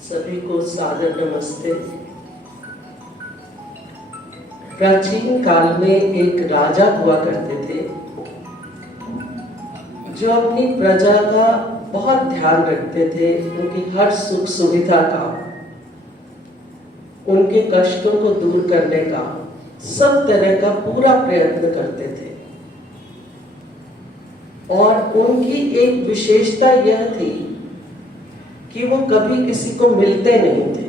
सभी को सादर नमस्ते। प्राचीन काल में एक राजा हुआ करते थे जो अपनी प्रजा का बहुत ध्यान रखते थे, उनकी हर सुख सुविधा का, उनके कष्टों को दूर करने का सब तरह का पूरा प्रयत्न करते थे। और उनकी एक विशेषता यह थी कि वो कभी किसी को मिलते नहीं थे।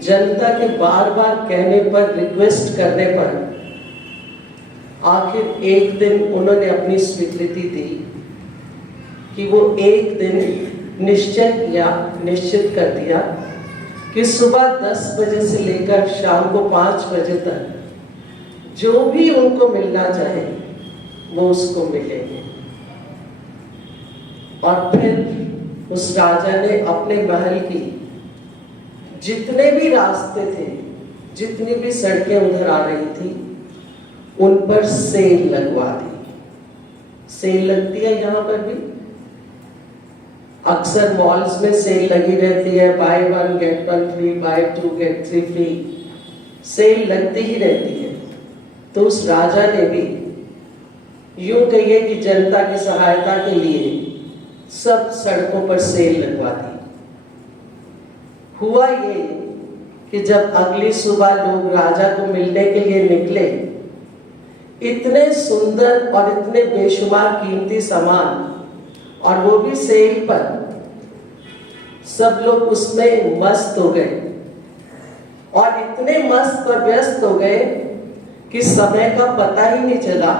जनता के बार बार कहने पर, रिक्वेस्ट करने पर आखिर एक दिन उन्होंने अपनी स्वीकृति दी कि वो एक दिन निश्चित कर दिया कि सुबह 10 बजे से लेकर शाम को 5 बजे तक जो भी उनको मिलना चाहे वो उसको मिलेंगे। और फिर उस राजा ने अपने महल की जितने भी रास्ते थे, जितनी भी सड़कें उधर आ रही थी, उन पर सेल लगवा दी। सेल लगती है यहाँ पर भी, अक्सर मॉल्स में सेल लगी रहती है, buy 1 get 1 free, buy 2 get 3 free, sale लगती ही रहती है। तो उस राजा ने भी यूं कहिए कि जनता की सहायता के लिए सब सड़कों पर सेल लगवा दी। हुआ ये कि जब अगली सुबह लोग राजा को मिलने के लिए निकले, इतने सुंदर और इतने बेशुमार कीमती सामान, और वो भी सेल पर, सब लोग उसमें मस्त हो गए और इतने मस्त और व्यस्त हो गए कि समय का पता ही नहीं चला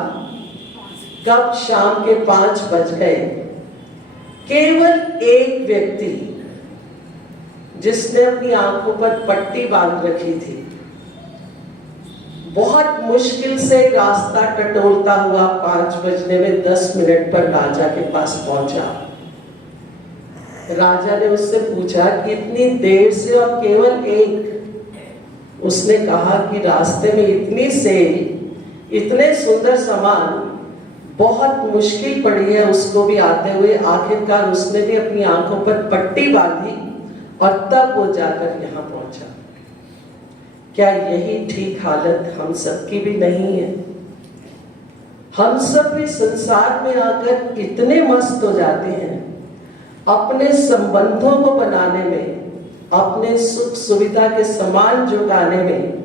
कब शाम के 5 बज गए। केवल एक व्यक्ति जिसने अपनी आंखों पर पट्टी बांध रखी थी, बहुत मुश्किल से रास्ता टटोलता हुआ 5 बजने में 10 मिनट पर राजा के पास पहुंचा। राजा ने उससे पूछा कि इतनी देर से और केवल एक। उसने कहा कि रास्ते में इतनी सेल, इतने सुंदर सामान, बहुत मुश्किल पड़ी है उसको भी आते हुए। आखिरकार उसने भी अपनी आंखों पर पट्टी बांधी और तब वो जाकर यहाँ पहुंचा। क्या यही ठीक हालत हम सबकी भी नहीं है? हम सब भी संसार में आकर इतने मस्त हो जाते हैं अपने संबंधों को बनाने में, अपने सुख सुविधा के सामान जुटाने में,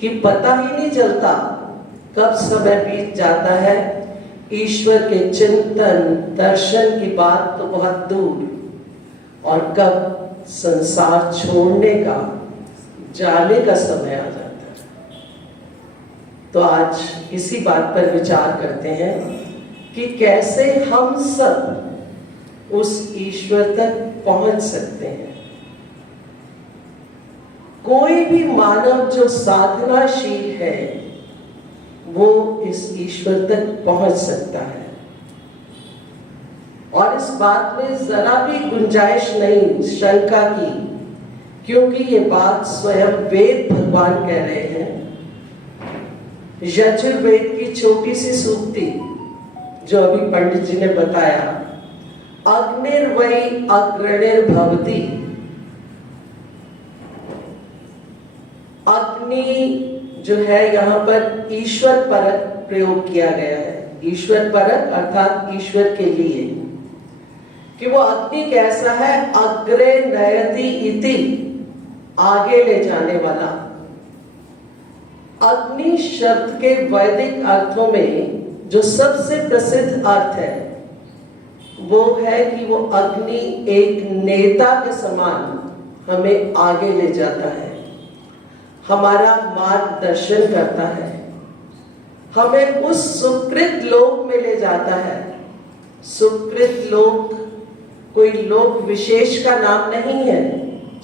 कि पता ही नहीं चलता कब समय बीत जाता है। ईश्वर के चिंतन दर्शन की बात तो बहुत दूर, और कब संसार छोड़ने का, जाने का समय आ जाता है। तो आज इसी बात पर विचार करते हैं कि कैसे हम सब उस ईश्वर तक पहुंच सकते हैं। कोई भी मानव जो साधनाशील है वो इस ईश्वर तक पहुंच सकता है, और इस बात में जरा भी गुंजाइश नहीं शंका की, क्योंकि ये बात स्वयं वेद भगवान कह रहे हैं। यजुर्वेद की छोटी सी सूक्ति जो अभी पंडित जी ने बताया, अग्निर्वै अग्रणिर्भवति, अग्नि जो है यहाँ पर ईश्वर परक प्रयोग किया गया है। ईश्वर परक अर्थात ईश्वर के लिए, कि वो अग्नि कैसा है, अग्रे नयति इति, आगे ले जाने वाला। अग्नि शब्द के वैदिक अर्थों में जो सबसे प्रसिद्ध अर्थ है वो है कि वो अग्नि एक नेता के समान हमें आगे ले जाता है, हमारा मार्गदर्शन करता है, हमें उस सुकृत लोक में ले जाता है। सुकृत लोक कोई लोक विशेष का नाम नहीं है।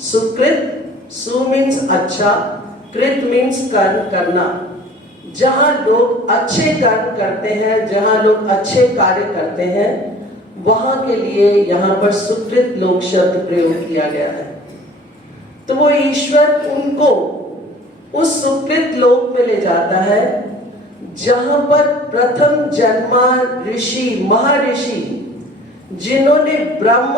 सुकृत, सु मीन्स अच्छा, कृत मीन्स कर्म करना। जहां लोग अच्छे कर्म करते हैं, जहां लोग अच्छे कार्य करते हैं, वहां के लिए यहाँ पर सुकृत लोक शब्द प्रयोग किया गया है। तो वो ईश्वर उनको उस सुकृत लोक में ले जाता है जहां पर प्रथम जन्मा ऋषि, महर्षि, जिन्होंने ब्रह्म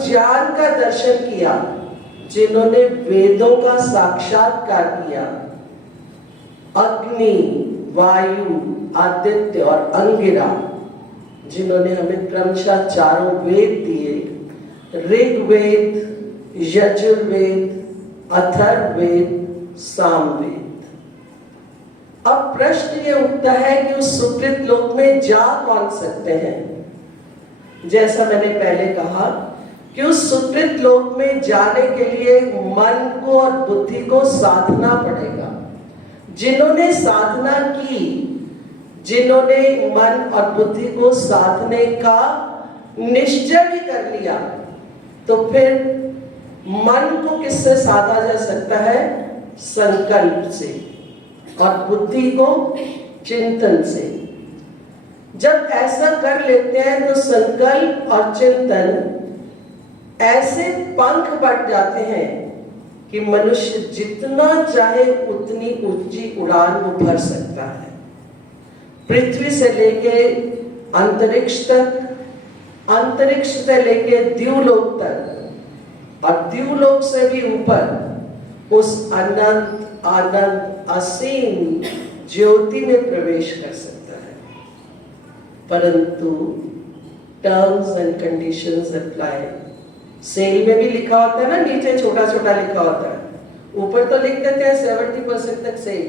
ज्ञान का दर्शन किया, जिन्होंने वेदों का साक्षात्कार किया, अग्नि, वायु, आदित्य और अंगिरा, जिन्होंने हमें क्रमशः चारों वेद दिए, ऋग्वेद, यजुर्वेद, अथर्ववेद, सामवेद। अब प्रश्न ये उठता है कि उस सुकृत लोक में जा कौन सकते हैं? जैसा मैंने पहले कहा कि उस सुकृत लोक में जाने के लिए मन को और बुद्धि को साधना पड़ेगा। जिन्होंने साधना की, जिन्होंने मन और बुद्धि को साधने का निश्चय भी कर लिया, तो फिर मन को किससे साधा जा सकता है? संकल्प से, और बुद्धि को चिंतन से। जब ऐसा कर लेते हैं तो संकल्प और चिंतन ऐसे पंख बढ़ जाते हैं कि मनुष्य जितना चाहे उतनी ऊंची उड़ान वो भर सकता है। पृथ्वी से लेके अंतरिक्ष तक, अंतरिक्ष से लेके द्यूलोक तक, और द्यूलोक से भी ऊपर उस अनंत आनंद असीम ज्योति में प्रवेश कर सकता है। परंतु terms and conditions apply. Sale में भी लिखा होता है ना, नीचे छोटा छोटा लिखा होता है, ऊपर तो लिख देते हैं 70% तक सेल,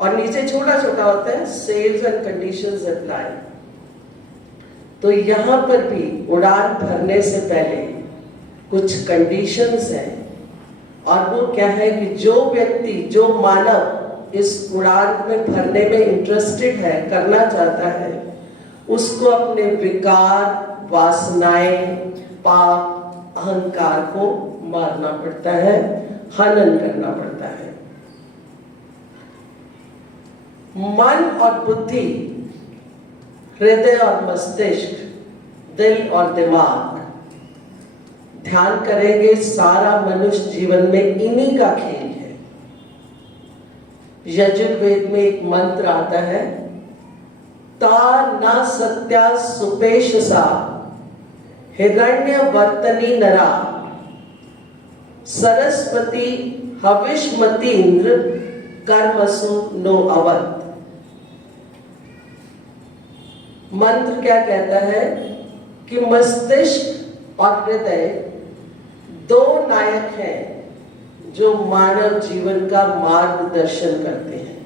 और नीचे छोटा छोटा होता है सेल्स एंड कंडीशंस अप्लाई। तो यहाँ पर भी उड़ान भरने से पहले कुछ कंडीशंस हैं, और वो क्या है कि जो व्यक्ति, जो मानव इस उड़ान में भरने में इंटरेस्टेड है, करना चाहता है, उसको अपने विकार, वासनाएं, पाप, अहंकार को मारना पड़ता है, हनन करना पड़ता है। मन और बुद्धि, हृदय और मस्तिष्क, दिल और दिमाग, ध्यान करेंगे सारा मनुष्य जीवन में इन्हीं का खेल है। यजुर्वेद में एक मंत्र आता है, ता न सत्या सुपेशसा हिरण्यवर्तनी नरा सरस्वती हविष्मतीन्द्र कर्मसु नो अवत। मंत्र क्या कहता है कि मस्तिष्क और हृदय दो नायक हैं जो मानव जीवन का मार्गदर्शन करते हैं।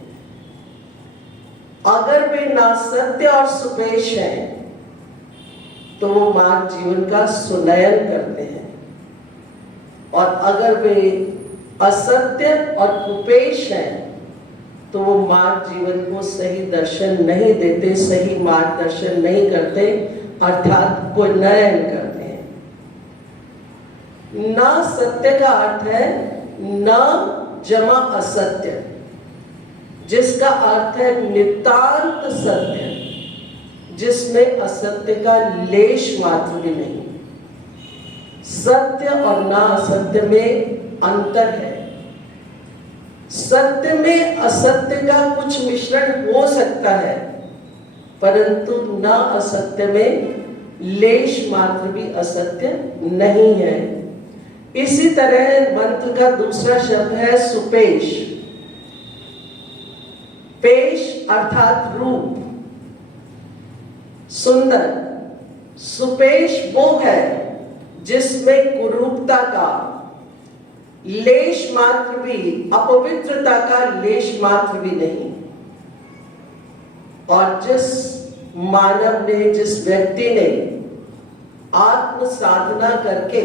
अगर वे ना सत्य और सुपेश हैं तो वो मानव जीवन का सुनयन करते हैं, और अगर वे असत्य और कुपेश हैं तो वो मार्ग जीवन को सही दर्शन नहीं देते, सही मार्गदर्शन नहीं करते, अर्थात पुनर्नयन करते हैं। ना सत्य का अर्थ है न जमा असत्य, जिसका अर्थ है नितांत सत्य, जिसमें असत्य का लेश मात्र भी नहीं। सत्य और ना असत्य में अंतर है। सत्य में असत्य का कुछ मिश्रण हो सकता है, परंतु ना असत्य में लेश मात्र भी असत्य नहीं है। इसी तरह मंत्र का दूसरा शब्द है सुपेश। पेश अर्थात रूप, सुंदर। सुपेश वो है जिसमें कुरूपता का लेश मात्र भी, अपवित्रता का लेश मात्र भी नहीं। और जिस मानव ने, जिस व्यक्ति ने आत्म साधना करके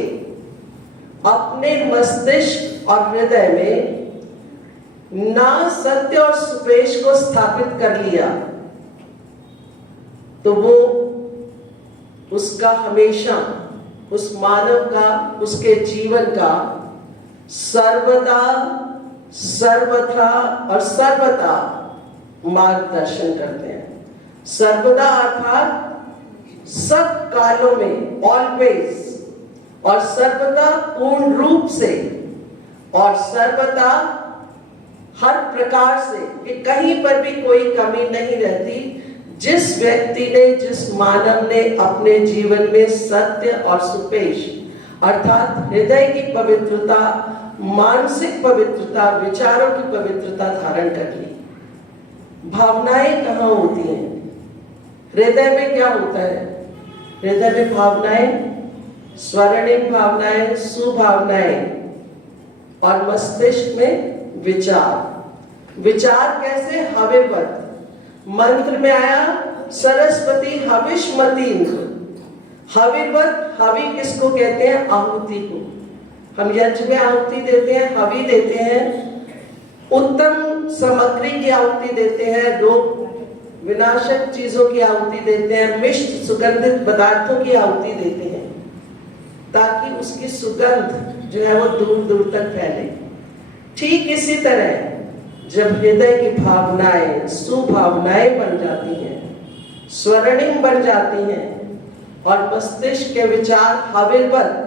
अपने मस्तिष्क और हृदय में ना सत्य और सुपेश को स्थापित कर लिया, तो वो उसका हमेशा, उस मानव का, उसके जीवन का सर्वदा, सर्वथा और सर्वदा मार्गदर्शन करते हैं। सर्वदा अर्थात सब कालों में, ऑलवेज, और सर्वदा पूर्ण रूप से, और सर्वदा हर प्रकार से, कि कहीं पर भी कोई कमी नहीं रहती। जिस व्यक्ति ने, जिस मानव ने अपने जीवन में सत्य और सुपेश अर्थात हृदय की पवित्रता, मानसिक पवित्रता, विचारों की पवित्रता धारण कर ली। भावनाएं कहाँ होती हैं? हृदय में क्या होता है? हृदय में भावनाएं, स्वर्णिम भावनाएं, सुभावनाएं, और मस्तिष्क में विचार। विचार कैसे? हविवत। मंत्र में आया सरस्वती हविष्मतीन्द्र। हविवत, हवि किसको कहते हैं? आहुति को। हम यज्ञ में आहुति देते हैं, हवि देते हैं, उत्तम सामग्री की आहुति देते हैं, रोग विनाशक चीजों की आहुति देते हैं, मिष्ट सुगंधित पदार्थों की आहुति देते हैं, ताकि उसकी सुगंध जो है वो दूर दूर तक फैले। ठीक इसी तरह जब हृदय की भावनाएं, सुभावनाएं बन जाती हैं, स्वर्णिम बन जाती हैं, और मस्तिष्क के विचार हविवत,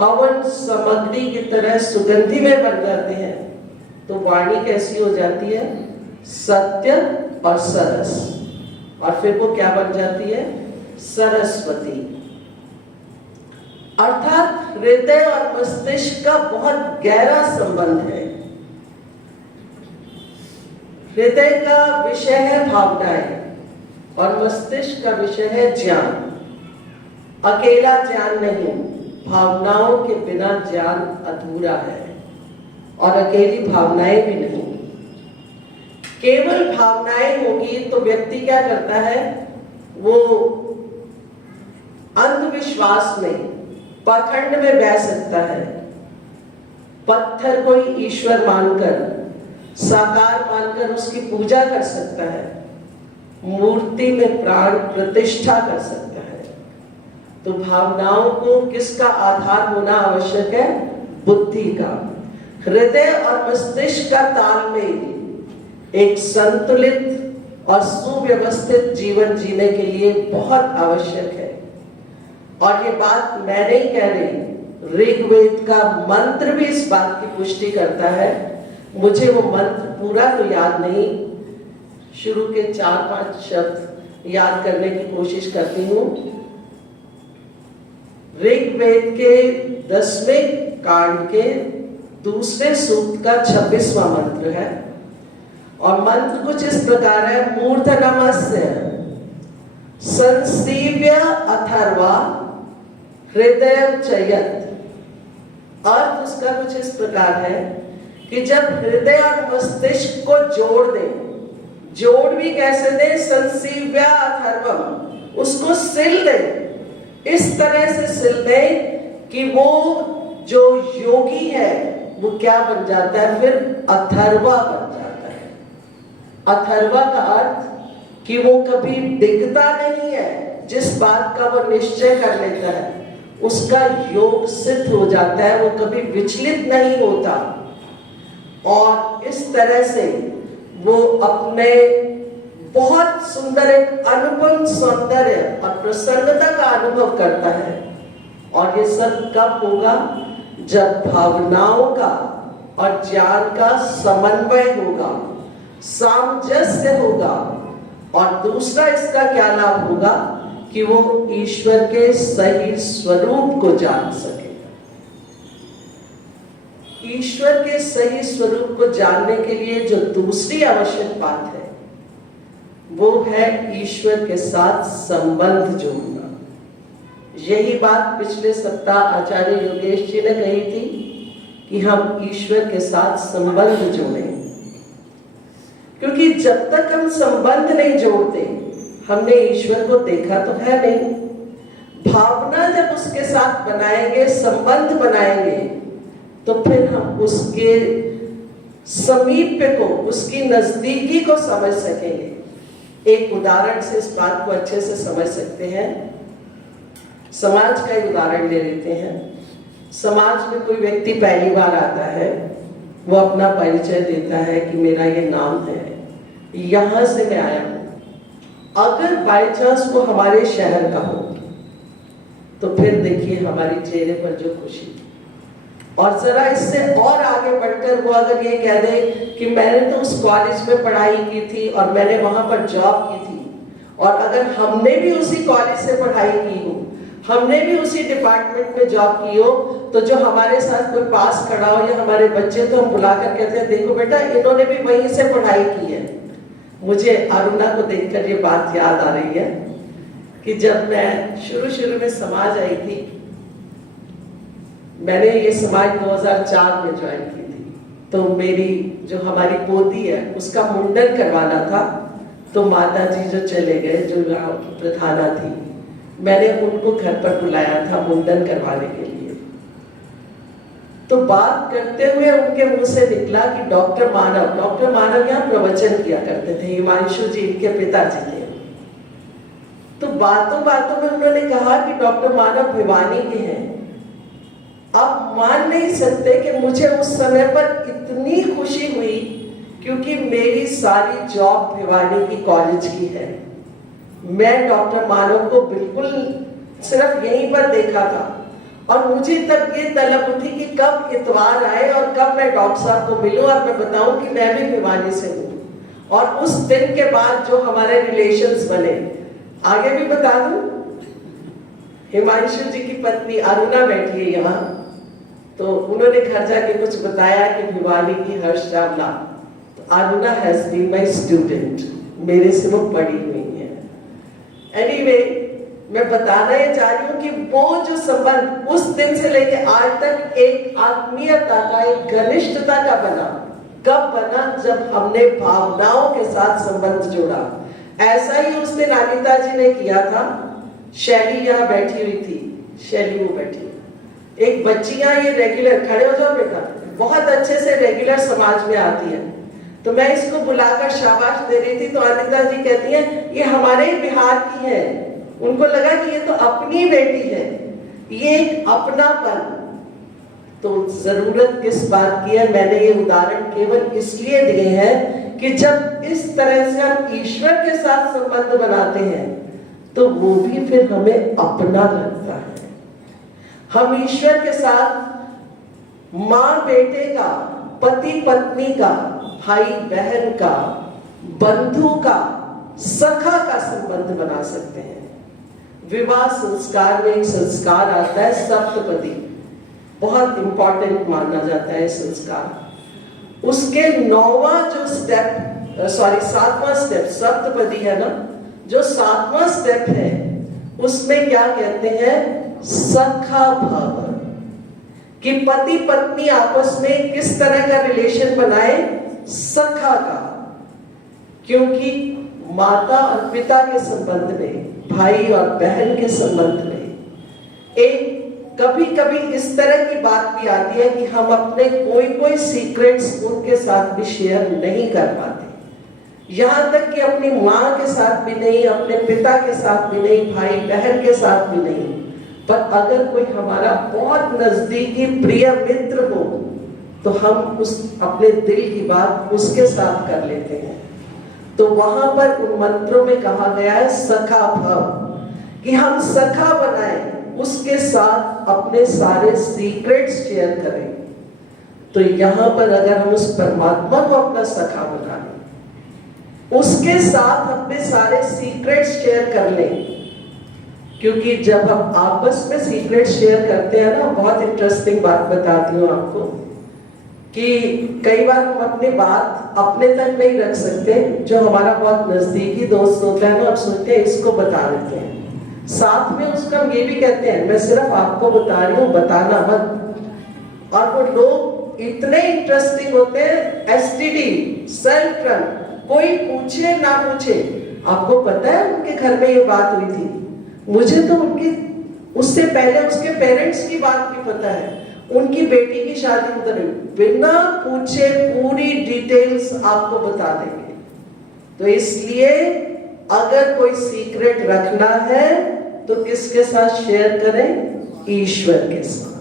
हवन सामग्री की तरह सुगंधी में बन जाते हैं, तो वाणी कैसी हो जाती है? सत्य और सरस। और फिर वो क्या बन जाती है? सरस्वती। अर्थात हृदय और मस्तिष्क का बहुत गहरा संबंध है। हृदय का विषय है भावनाएं, और मस्तिष्क का विषय है ज्ञान। अकेला ज्ञान नहीं, भावनाओं के बिना ज्ञान अधूरा है, और अकेली भावनाएं भी नहीं। केवल भावनाएं होगी तो व्यक्ति क्या करता है? वो अंधविश्वास में, पाखंड में बह सकता है। पत्थर को ही ईश्वर मानकर, साकार मानकर उसकी पूजा कर सकता है, मूर्ति में प्राण प्रतिष्ठा कर सकता है। तो भावनाओं को किसका आधार होना आवश्यक है? बुद्धि का। हृदय और मस्तिष्क का तालमेल एक संतुलित और सुव्यवस्थित जीवन जीने के लिए बहुत आवश्यक है। और ये बात मैं नहीं कह रही, ऋग्वेद का मंत्र भी इस बात की पुष्टि करता है। मुझे वो मंत्र पूरा तो याद नहीं, शुरू के 4-5 शब्द याद करने की कोशिश करती हूँ। ऋग्वेद के 10वें कांड के दूसरे सूक्त का 26वां मंत्र है। और मंत्र कुछ इस प्रकार है, मूर्धनमस्य संसीव्य अथर्वा हृदय चयत। अर्थ उसका कुछ इस प्रकार है कि जब हृदय और मस्तिष्क को जोड़ दें, जोड़ भी कैसे दें, संसीव्य अथर्वम, उसको सिल दें, इस तरह से सिल दें कि वो जो योगी है वो क्या बन जाता है, फिर अथर्वा बन जाता है। अथर्वा का अर्थ कि वो कभी दिखता नहीं है, जिस बात का वो निश्चय कर लेता है उसका योग सिद्ध हो जाता है, वो कभी विचलित नहीं होता। और इस तरह से वो अपने बहुत सुंदर एक अनुपम सौंदर्य और प्रसन्नता का अनुभव करता है। और ये सब कब होगा, जब भावनाओं का और ज्ञान का समन्वय होगा, सामंजस्य होगा। और दूसरा इसका क्या लाभ होगा कि वो ईश्वर के सही स्वरूप को जान सकेगा। ईश्वर के सही स्वरूप को जानने के लिए जो दूसरी आवश्यक बात है वो है ईश्वर के साथ संबंध जोड़ना। यही बात पिछले सप्ताह आचार्य योगेश जी ने कही थी कि हम ईश्वर के साथ संबंध जोड़ें, क्योंकि जब तक हम संबंध नहीं जोड़ते, हमने ईश्वर को देखा तो है नहीं। भावना जब उसके साथ बनाएंगे, संबंध बनाएंगे, तो फिर हम उसके समीप्य को, उसकी नजदीकी को समझ सकेंगे। एक उदाहरण से इस बात को अच्छे से समझ सकते हैं। समाज का ही उदाहरण ले लेते हैं। समाज में कोई व्यक्ति पहली बार आता है, वो अपना परिचय देता है कि मेरा ये नाम है, यहां से मैं आया हूं। अगर बाय चांस वो हमारे शहर का हो तो फिर देखिए हमारे चेहरे पर जो खुशी। और जरा इससे और आगे बढ़कर वो अगर ये कह दे कि मैंने तो उस कॉलेज में पढ़ाई की थी और मैंने वहां पर जॉब की थी, और अगर हमने भी उसी कॉलेज से पढ़ाई की हो, हमने भी उसी डिपार्टमेंट में जॉब की हो, तो जो हमारे साथ कोई पास खड़ा हो या हमारे बच्चे, तो हम बुलाकर कहते हैं देखो बेटा इन्होंने भी वहीं से पढ़ाई की है। मुझे अरुणा को देखकर ये बात याद आ रही है कि जब मैं शुरू में समाज आई थी, मैंने ये समाज 2004 में ज्वाइन की थी, तो मेरी जो हमारी पोती है उसका मुंडन करवाना था। तो माता जी जो चले गए, जो गांव की प्रधाना थी, मैंने उनको घर पर बुलाया था मुंडन करवाने के लिए। तो बात करते हुए उनके मुंह से निकला कि डॉक्टर मानव यहाँ प्रवचन किया करते थे, हिमांशु जी इनके पिताजी थे। तो बातों में उन्होंने कहा कि डॉक्टर मानव भिवानी के हैं। आप मान नहीं सकते कि मुझे उस समय पर इतनी खुशी हुई, क्योंकि मेरी सारी जॉब भिवानी की कॉलेज की है। मैं डॉक्टर मानव को बिल्कुल सिर्फ यहीं पर देखा था, और मुझे तब ये तलब उठी कि कब इतवार आए और कब मैं डॉक्टर साहब को मिलूं और मैं बताऊं कि मैं भी भिवानी से हूं। और उस दिन के बाद जो हमारे रिलेशंस बने, आगे भी बता दूं, हिमांशु जी की पत्नी अरुणा बैठी है यहाँ, तो उन्होंने घर जाके कुछ बताया कि भिवानी की हर्ष चावला, तो Aruna has been my student, मेरे से वो पढ़ी हुई है। एनीवे, मैं बताना ये चाह रही हूँ कि वो जो संबंध उस दिन से लेके आज तक एक आत्मीयता का, एक घनिष्ठता का बना, कब बना, जब हमने भावनाओं के साथ संबंध जोड़ा। ऐसा ही उस दिन अनिता जी ने किया था। शैली यहाँ बैठी हुई थी, शैली वो बैठी, एक बच्चियां ये रेगुलर, खड़े हो जाओ बेटा, बहुत अच्छे से रेगुलर समाज में आती है। तो मैं इसको बुलाकर शाबाश दे रही थी, तो अनिता जी कहती है ये हमारे बिहार की है। उनको लगा कि ये तो अपनी बेटी है, ये एक अपनापन। तो जरूरत किस बात की है, मैंने ये उदाहरण केवल इसलिए दिए हैं कि जब इस तरह से हम ईश्वर के साथ संबंध बनाते हैं तो वो भी फिर हमें अपना लगता है। हम ईश्वर के साथ माँ बेटे का, पति पत्नी का, भाई बहन का, बंधु का, सखा का संबंध बना सकते हैं। विवाह संस्कार में एक संस्कार आता है सप्तपदी, बहुत इंपॉर्टेंट माना जाता है संस्कार। उसके 9वां जो स्टेप, सातवां स्टेप सप्तपदी है ना, जो 7वां स्टेप है उसमें क्या कहते हैं, सखा भाव, कि पति पत्नी आपस में किस तरह का रिलेशन बनाए, सखा का। क्योंकि माता और पिता के संबंध में, भाई और बहन के संबंध में एक कभी कभी इस तरह की बात भी आती है कि हम अपने कोई सीक्रेट्स उनके साथ भी शेयर नहीं कर पाते, यहाँ तक कि अपनी माँ के साथ भी नहीं, अपने पिता के साथ भी नहीं, भाई बहन के साथ भी नहीं। पर अगर कोई हमारा बहुत नजदीकी प्रिय मित्र हो तो हम उस अपने दिल की बात उसके साथ कर लेते हैं। तो वहां पर उन मंत्रों में कहा गया है सखा भव, कि हम सखा बनाएं, उसके साथ अपने सारे सीक्रेट्स शेयर करें। तो यहाँ पर अगर हम उस परमात्मा को अपना सखा बना लें, उसके साथ अपने सारे सीक्रेट्स शेयर कर लें, क्योंकि जब हम आपस में सीक्रेट शेयर करते हैं ना, बहुत इंटरेस्टिंग बात बताती हूँ आपको, कि कई बार हम अपनी बात अपने तक नहीं रख सकते, जो हमारा बहुत नजदीकी दोस्त होता है ना, हम सोचते हैं इसको बता देते हैं, साथ में उसका हम ये भी कहते हैं मैं सिर्फ आपको बता रही हूँ, बताना मत। और वो लोग इतने इंटरेस्टिंग होते हैं, एसटीडी, सेल्फ रन, कोई पूछे ना पूछे, आपको पता है उनके घर में ये बात हुई थी, मुझे तो उनकी उससे पहले उसके पेरेंट्स की बात भी पता है, उनकी बेटी की शादी उधर, बिना पूछे पूरी डिटेल्स आपको बता देंगे। तो इसलिए अगर कोई सीक्रेट रखना है तो किसके साथ शेयर करें, ईश्वर के साथ।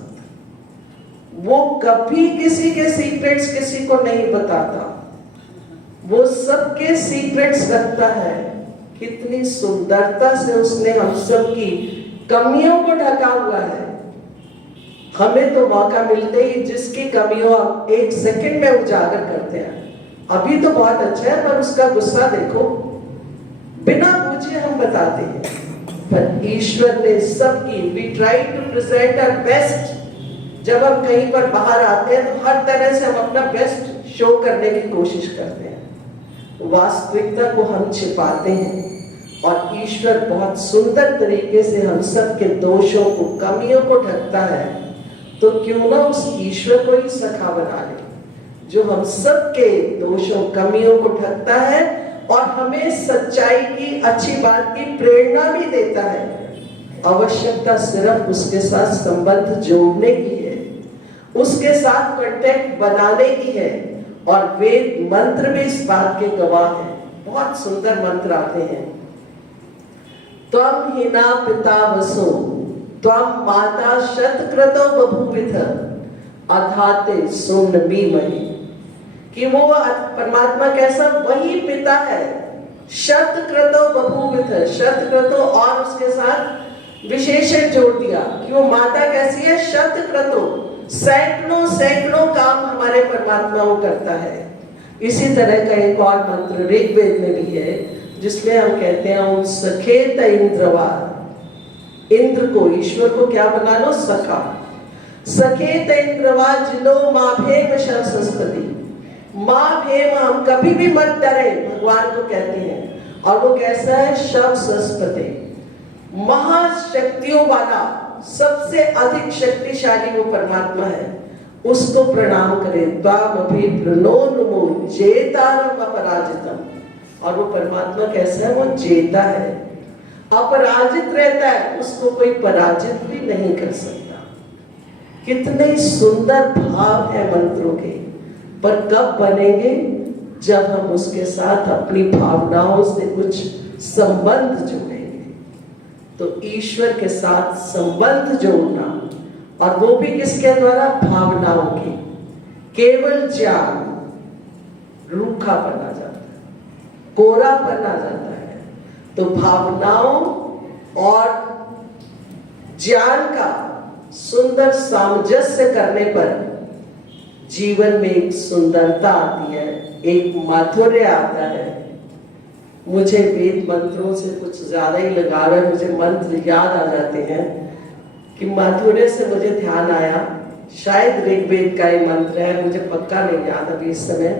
वो कभी किसी के सीक्रेट्स किसी को नहीं बताता, वो सबके सीक्रेट्स रखता है। कितनी सुंदरता से उसने हम सब की कमियों को ढका हुआ है। हमें तो मौका मिलते ही जिसकी कमियों हम 1 सेकंड में उजागर करते हैं, अभी तो बहुत अच्छा है पर उसका गुस्सा देखो, बिना पूछे हम बताते हैं। पर ईश्वर ने सबकी, we try to present our best. जब हम कहीं पर बाहर आते हैं तो हर तरह से हम अपना बेस्ट शो करने की कोशिश करते हैं, वास्तविकता को हम छिपाते हैं। और ईश्वर बहुत सुंदर तरीके से हम सब के दोषों को, कमियों को ढकता है। तो क्यों ना उस ईश्वर को ही सखा बना ले, जो हम सब के दोषों, कमियों को ढकता है और हमें सच्चाई की, अच्छी बात की प्रेरणा भी देता है। आवश्यकता सिर्फ उसके साथ संबंध जोड़ने की है, उसके साथ कांटेक्ट बनाने की है। और वेद मंत्र में इस बात के गवाह है। बहुत सुंदर मंत्र आते हैं, त्वं हिना पिता वसो, त्वं माता शतक्रतो बभूविथ, अधाते सुम्नमी मणि। कि वो परमात्मा कैसा, वही पिता है, शतक्रतो बभूविथ, शतक्रतो, और उसके साथ विशेषण जोड़ दिया कि वो माता कैसी है, शतक्रतो, सैकड़ों काम हमारे परमात्मा वो करता है। इसी तरह का एक और मंत्र ऋग्वेद में भी है, जिसमें हम कहते हैं ओम सखेत इंद्रवा, इंद्र को, ईश्वर को क्या बना लो, सखा। सखेत इंद्रवा जिलो माँ भेम शंसस्पति, माँ भेम, हम कभी भी मत डरे, भगवान को कहते हैं। और वो कैसा है, शंसस्पति, महाशक्तियों वाला, सबसे अधिक शक्तिशाली वो परमात्मा है, उसको प्रणाम करें। त्वामपि प्रणो नमो जेतारम अपराजितम। और वो परमात्मा कैसा है, वो जेता है, अपराजित रहता है, उसको कोई पराजित भी नहीं कर सकता। कितने सुंदर भाव है मंत्रों के। पर कब बनेंगे, जब हम उसके साथ अपनी भावनाओं से कुछ संबंध जोड़ेंगे। तो ईश्वर के साथ संबंध जोड़ना, और वो भी किसके द्वारा, भावनाओं के। केवल ज्ञान रूखा बना जाता है, कोरा बना जाता है। तो भावनाओं और ज्ञान का सुंदर सामंजस्य करने पर जीवन में एक सुंदरता आती है, एक माधुर्य आता है। मुझे वेद मंत्रों से कुछ ज्यादा ही लगाव है, मुझे मंत्र याद आ जाते हैं कि माधुर्य से मुझे ध्यान आया, शायद ऋग्वेद का ही मंत्र है, मुझे पक्का नहीं याद अभी इस समय।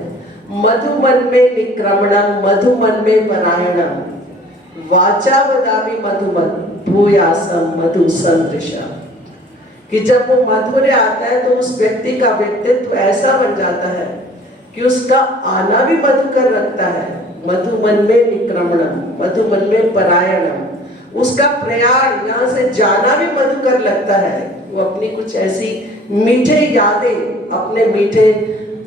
मधुमन में निक्रमणम मधुमन में परायणम वाचा वदामि मधुमन भूयासम मधु सदृशा। कि जब वो माधुर्य आता है तो उस व्यक्ति का व्यक्तित्व ऐसा बन जाता है कि उसका आना भी मधुकर रखता है। मधुमन में निक्रमणम मधुमन में परायणम, उसका प्रयाण यहाँ से जाना भी मधुकर लगता है। वो अपनी कुछ ऐसी मीठे यादें, अपने मीठे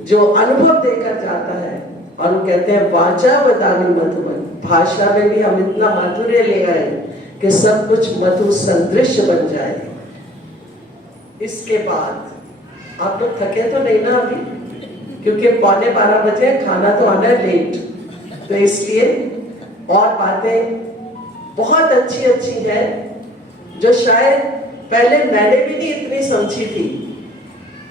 जो अनुभव देकर जाता है। और वो कहते हैं वाचा वदामि मधुमन, भाषा में भी हम इतना माधुर्य ले आए कि सब कुछ मधु सदृश बन जाए। इसके बाद आप लोग थके तो नहीं ना अभी, क्योंकि 11:15 बजे, खाना तो आना है लेट, तो इसलिए और बातें बहुत अच्छी अच्छी है जो शायद पहले मैंने भी नहीं इतनी समझी थी।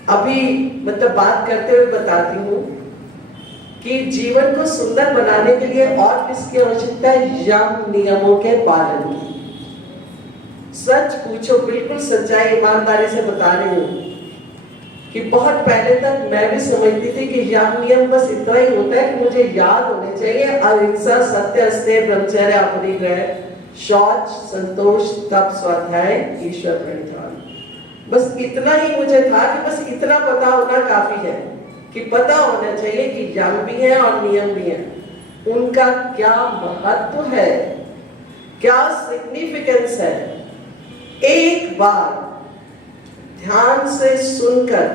अभी मतलब बात करते हुए बताती हूँ कि जीवन को सुंदर बनाने के लिए और किसकी आवश्यकता है? यम नियमों के पालन की। सच पूछो, बिल्कुल सच्चाई ईमानदारी से बता रही हूँ कि बहुत पहले तक मैं भी समझती थी कि यम नियम बस इतना ही होता है कि मुझे याद होने चाहिए, अहिंसा, सत्य, अस्तेय, ब्रह्मचर्य, अपरिग्रह, शौच, संतोष, तप, स्वाध्याय, ईश्वर प्रणिधान। बस इतना ही मुझे था कि बस इतना पता होना काफी है कि पता होना चाहिए कि यम भी है और नियम भी है, उनका क्या महत्व है, क्या सिग्निफिकेंस है। एक बार ध्यान से सुनकर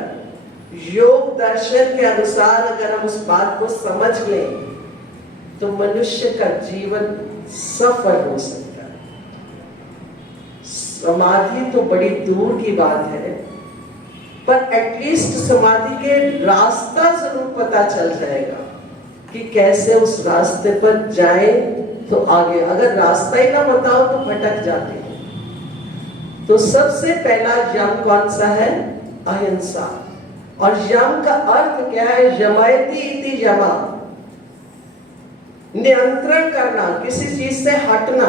योग दर्शन के अनुसार अगर हम उस बात को समझ लें तो मनुष्य का जीवन सफल हो सकता है। समाधि तो बड़ी दूर की बात है, पर एटलीस्ट समाधि के रास्ता जरूर पता चल जाएगा कि कैसे उस रास्ते पर जाए तो आगे। अगर रास्ता ही ना पता हो तो भटक जाते हैं। तो सबसे पहला यम कौन सा है? अहिंसा। और यम का अर्थ क्या है? यमयति इति यमा, नियंत्रण करना, किसी चीज से हटना।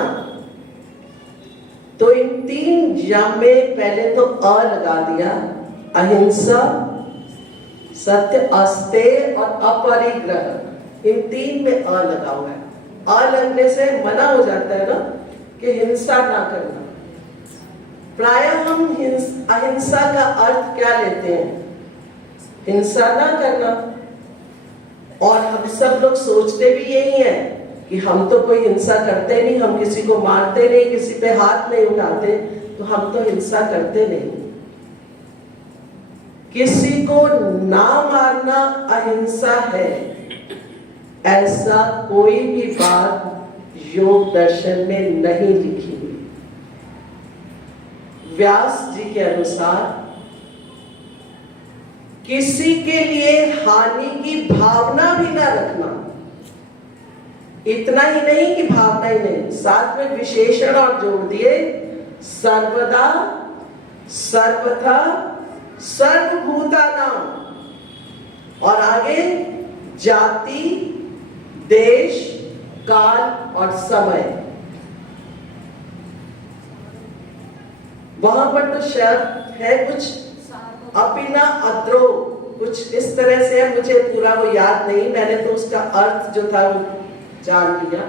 तो इन 3 यम में पहले तो अ लगा दिया, अहिंसा, सत्य, अस्तेय और अपरिग्रह, इन 3 में अ लगा हुआ है। अ लगने से मना हो जाता है ना कि हिंसा ना करना। प्राय हम अहिंसा का अर्थ क्या लेते हैं? हिंसा ना करना। और हम सब लोग सोचते भी यही है कि हम तो कोई हिंसा करते नहीं, हम किसी को मारते नहीं, किसी पे हाथ नहीं उठाते, तो हम तो हिंसा करते नहीं। किसी को ना मारना अहिंसा है, ऐसा कोई भी बात योग दर्शन में नहीं लिखी हुई। व्यास जी के अनुसार किसी के लिए हानि की भावना भी ना रखना। इतना ही नहीं कि भावना ही नहीं, साथ में विशेषण और जोड़ दिए, सर्वदा, सर्वथा, सर्वभूतानां, और आगे जाति, देश, काल और समय। वहां पर तो शब्द है कुछ अपिना अद्रो, कुछ इस तरह से है, मुझे पूरा वो याद नहीं, मैंने तो उसका अर्थ जो था वो जान लिया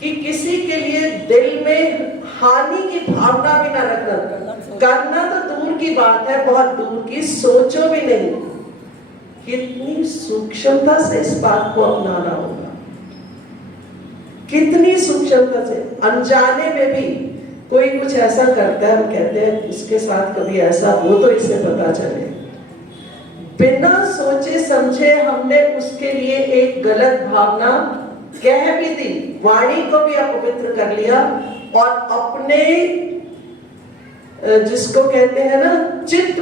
कि किसी के लिए दिल में हानि की भावना भी ना रखना। करना तो दूर की बात है, बहुत दूर की, सोचो भी नहीं। कितनी सूक्ष्मता से इस बात को अपनाना होगा, कितनी सूक्ष्मता से। अनजाने में भी कोई कुछ ऐसा करता है, हम कहते हैं इसके साथ कभी ऐसा हो तो इसे पता चले। बिना सोचे समझे हमने उसके लिए एक गलत भावना कह भी दी, वाणी को भी अपवित्र कर लिया, और अपने जिसको कहते हैं ना चित्त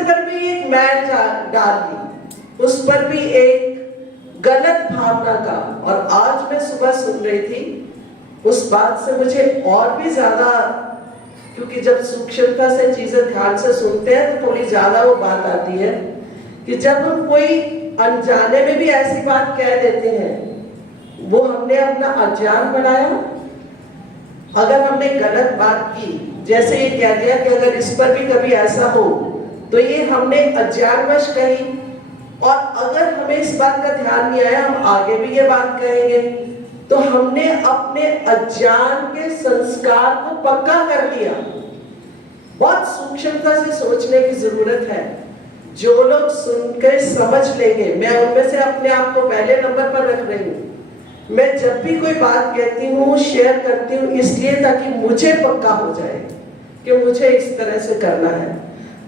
पर भी एक मैल डाल दी, उस पर भी एक गलत भावना का। और आज मैं सुबह सुन रही थी, उस बात से मुझे और भी ज्यादा, क्योंकि जब सूक्ष्मता से चीजें ध्यान से सुनते हैं तो थोड़ी ज्यादा वो बात आती है कि जब हम कोई अनजाने में भी ऐसी बात कह देते हैं वो हमने अपना अज्ञान बनाया। अगर हमने गलत बात की, जैसे ये कह दिया कि अगर इस पर भी कभी ऐसा हो, तो ये हमने अज्ञानवश कही, और अगर हमें इस बात का ध्यान नहीं आया, हम आगे भी ये बात कहेंगे, तो हमने अपने अज्ञान के संस्कार को पक्का कर लिया। बहुत सूक्ष्मता से सोचने की जरूरत है। जो लोग सुनकर समझ लेंगे, मैं उनमें से अपने आप को पहले नंबर पर रख रही हूँ। मैं जब भी कोई बात कहती हूँ, शेयर करती हूँ, इसलिए ताकि मुझे पक्का हो जाए कि मुझे इस तरह से करना है।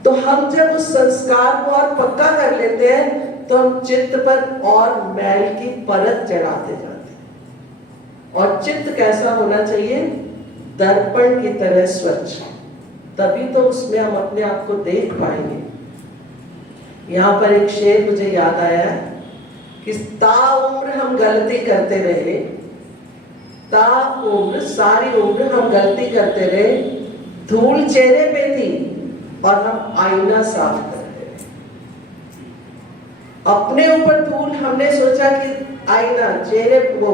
तो हम जब उस संस्कार को और पक्का कर लेते हैं, तो हम चित्त पर और मैल की परत चढ़ाते जाते हैं। और चित्त कैसा होना चाहिए? दर्पण की तरह स्वच्छ, तभी तो उसमें हम अपने आप को देख पाएंगे। यहाँ पर एक शेर मुझे याद आया कि ताउम्र हम गलती करते रहे, ताउम्र सारी उम्र हम गलती करते रहे, धूल चेहरे पे थी और हम आईना साफ कर रहे। अपने ऊपर धूल, हमने सोचा कि आईना चेहरे, वो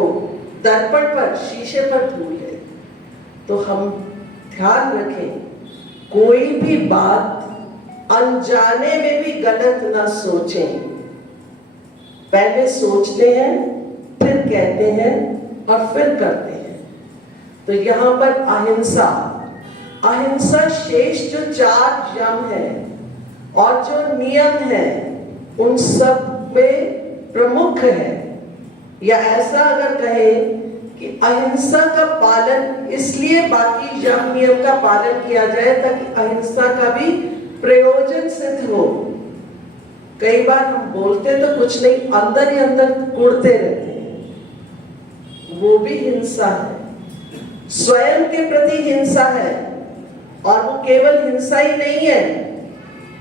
दर्पण पर, शीशे पर धूल है। तो हम ध्यान रखें, कोई भी बात अनजाने में भी गलत ना सोचें। पहले सोचते हैं, फिर कहते हैं और फिर करते हैं। तो यहां पर अहिंसा, अहिंसा शेष जो 4 यम है और जो नियम है, उन सब में प्रमुख है। या ऐसा अगर कहें कि अहिंसा का पालन इसलिए बाकी यम नियम का पालन किया जाए ताकि अहिंसा का भी प्रयोजन सिद्ध हो। कई बार हम बोलते तो कुछ नहीं, अंदर ही अंदर कुढ़ते रहते हैं, वो भी हिंसा है। स्वयं के प्रति हिंसा है, और वो केवल हिंसा ही नहीं है,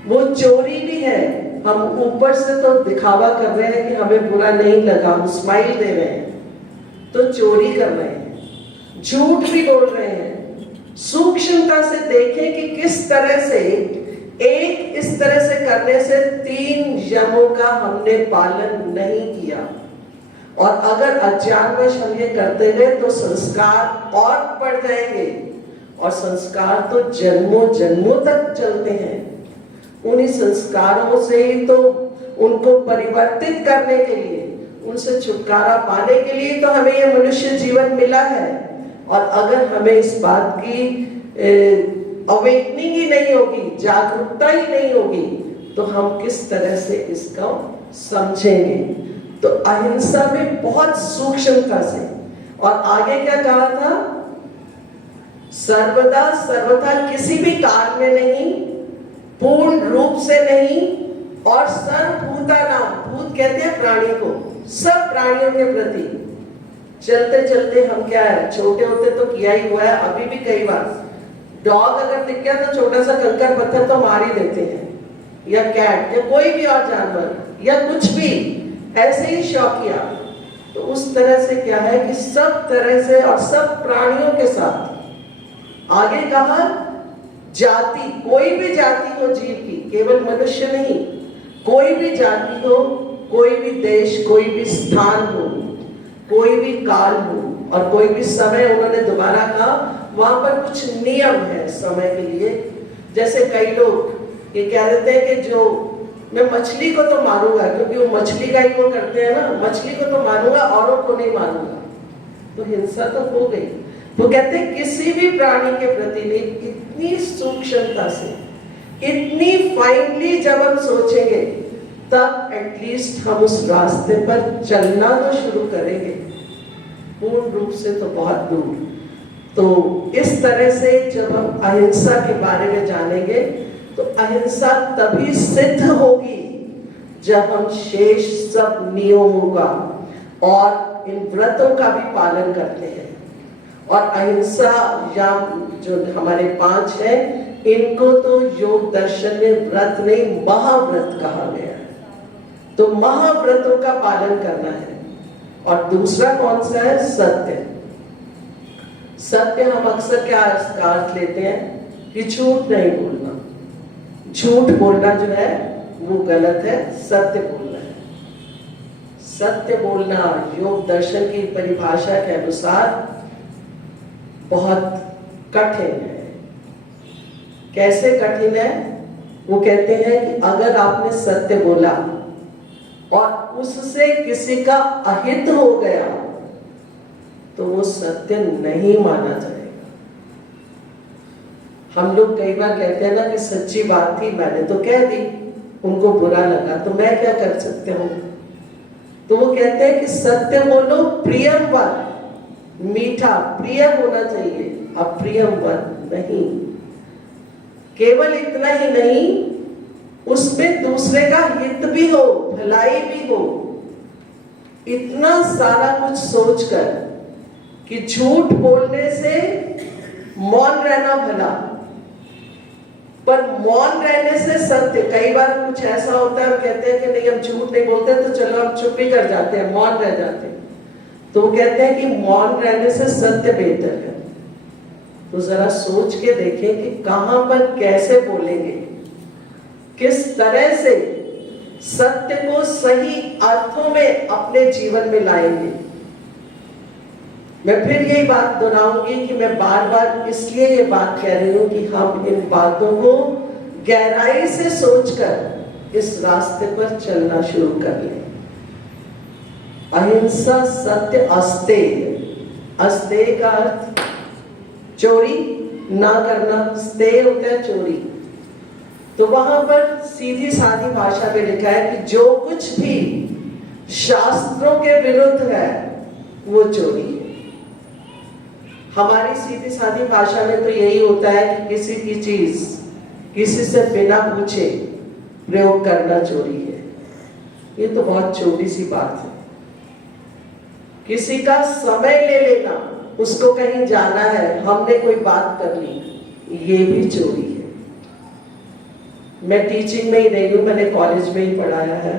वो चोरी भी है। हम ऊपर से तो दिखावा कर रहे हैं कि हमें बुरा नहीं लगा, हम स्माइल दे रहे हैं, तो चोरी कर रहे हैं, झूठ भी बोल रहे हैं। सूक्ष्मता से देखें कि किस तरह से एक इस तरह से करने से 3 यमों का हमने पालन नहीं किया। और अगर अज्ञानवश हम ये करते गए तो संस्कार और बढ़ जाएंगे, और संस्कार तो जन्मों जन्मों तक चलते हैं। उन्हीं संस्कारों से ही तो उनको परिवर्तित करने के लिए, उनसे छुटकारा पाने के लिए तो हमें ये मनुष्य जीवन मिला है। और अगर हमें इस बात की अवेकनिंग ही नहीं होगी, जागरूकता ही नहीं होगी, तो हम किस तरह से इसको समझेंगे। तो अहिंसा में बहुत सूक्ष्मता से, और आगे क्या कहा था? सर्वदा सर्वथा किसी भी काल में नहीं, पूर्ण रूप से नहीं, और सर्वभूतानां, भूत कहते हैं प्राणी को, सब प्राणियों के प्रति। चलते चलते हम क्या है, छोटे होते तो किया ही हुआ है, अभी भी कई बार डॉग अगर दिख गया तो छोटा सा कंकर पत्थर तो मार ही देते हैं, या कैट, या कोई भी और जानवर, या कुछ भी ऐसे ही शौकिया। तो उस तरह से क्या है कि सब तरह से और सब प्राणियों के साथ। आगे कहा जाति, कोई भी जाति हो जीव की, केवल मनुष्य नहीं, कोई भी जाति हो, कोई भी देश, कोई भी स्थान हो, कोई भी काल हो, और कोई भी समय, उन्होंने दोबारा कहा वहां पर कुछ नियम है समय के लिए। जैसे कई लोग ये कह देते हैं कि जो मैं मछली को तो मारूंगा, क्योंकि वो मछली का ही वो करते हैं ना, मछली को तो मारूंगा, औरों को नहीं मारूंगा, तो हिंसा तो हो गई। वो कहते हैं किसी भी प्राणी के प्रति नहीं, इतनी सूक्ष्मता से, इतनी फाइनली जब हम सोचेंगे, तब एटलीस्ट हम उस रास्ते पर चलना तो शुरू करेंगे, पूर्ण रूप से तो बहुत दूर। तो इस तरह से जब हम अहिंसा के बारे में जानेंगे, तो अहिंसा तभी सिद्ध होगी जब हम शेष सब नियमों का और इन व्रतों का भी पालन करते हैं। और अहिंसा या जो हमारे 5 हैं, इनको तो योग दर्शन में व्रत नहीं, महाव्रत कहा गया है। तो महाव्रतों का पालन करना है। और दूसरा कौन सा है? सत्य। सत्य हम अक्सर क्या अर्थ लेते हैं कि झूठ नहीं बोलना। झूठ बोलना जो है वो गलत है, सत्य बोलना है। सत्य बोलना योग दर्शन की परिभाषा के अनुसार बहुत कठिन है। कैसे कठिन है? वो कहते हैं कि अगर आपने सत्य बोला और उससे किसी का अहित हो गया तो वो सत्य नहीं माना जाएगा। हम लोग कई बार कहते हैं ना कि सच्ची बात थी, मैंने तो कह दी, उनको बुरा लगा तो मैं क्या कर सकते हूँ। तो वो कहते हैं कि सत्य बोलो, प्रियम वन, मीठा प्रिय होना चाहिए, अप्रियम वन नहीं। केवल इतना ही नहीं, उसमें दूसरे का हित भी हो, भलाई भी हो। इतना सारा कुछ सोचकर कि झूठ बोलने से मौन रहना भला, पर मौन रहने से सत्य। कई बार कुछ ऐसा होता है, हम कहते हैं कि नहीं हम झूठ नहीं बोलते, तो चलो हम चुप ही कर जाते हैं, मौन रह जाते हैं। तो वो कहते हैं कि मौन रहने से सत्य बेहतर है। तो जरा सोच के देखें कि कहां पर कैसे बोलेंगे, किस तरह से सत्य को सही अर्थों में अपने जीवन में लाएंगे। मैं फिर यही बात दोहराऊंगी कि मैं बार बार इसलिए ये बात कह रही हूं कि हम इन बातों को गहराई से सोचकर इस रास्ते पर चलना शुरू कर लें। अहिंसा, सत्य, अस्तेय। अस्तेय का अर्थ चोरी ना करना, स्तेय होता है चोरी। तो वहां पर सीधी सादी भाषा में लिखा है कि जो कुछ भी शास्त्रों के विरुद्ध है वो चोरी है। हमारी सीधी सादी भाषा में तो यही होता है कि किसी की चीज किसी से बिना पूछे प्रयोग करना चोरी है। ये तो बहुत छोटी सी बात है। किसी का समय ले लेना, उसको कहीं जाना है, हमने कोई बात कर ली, ये भी चोरी है। मैं टीचिंग में ही नहीं हूं, मैंने कॉलेज में ही पढ़ाया है।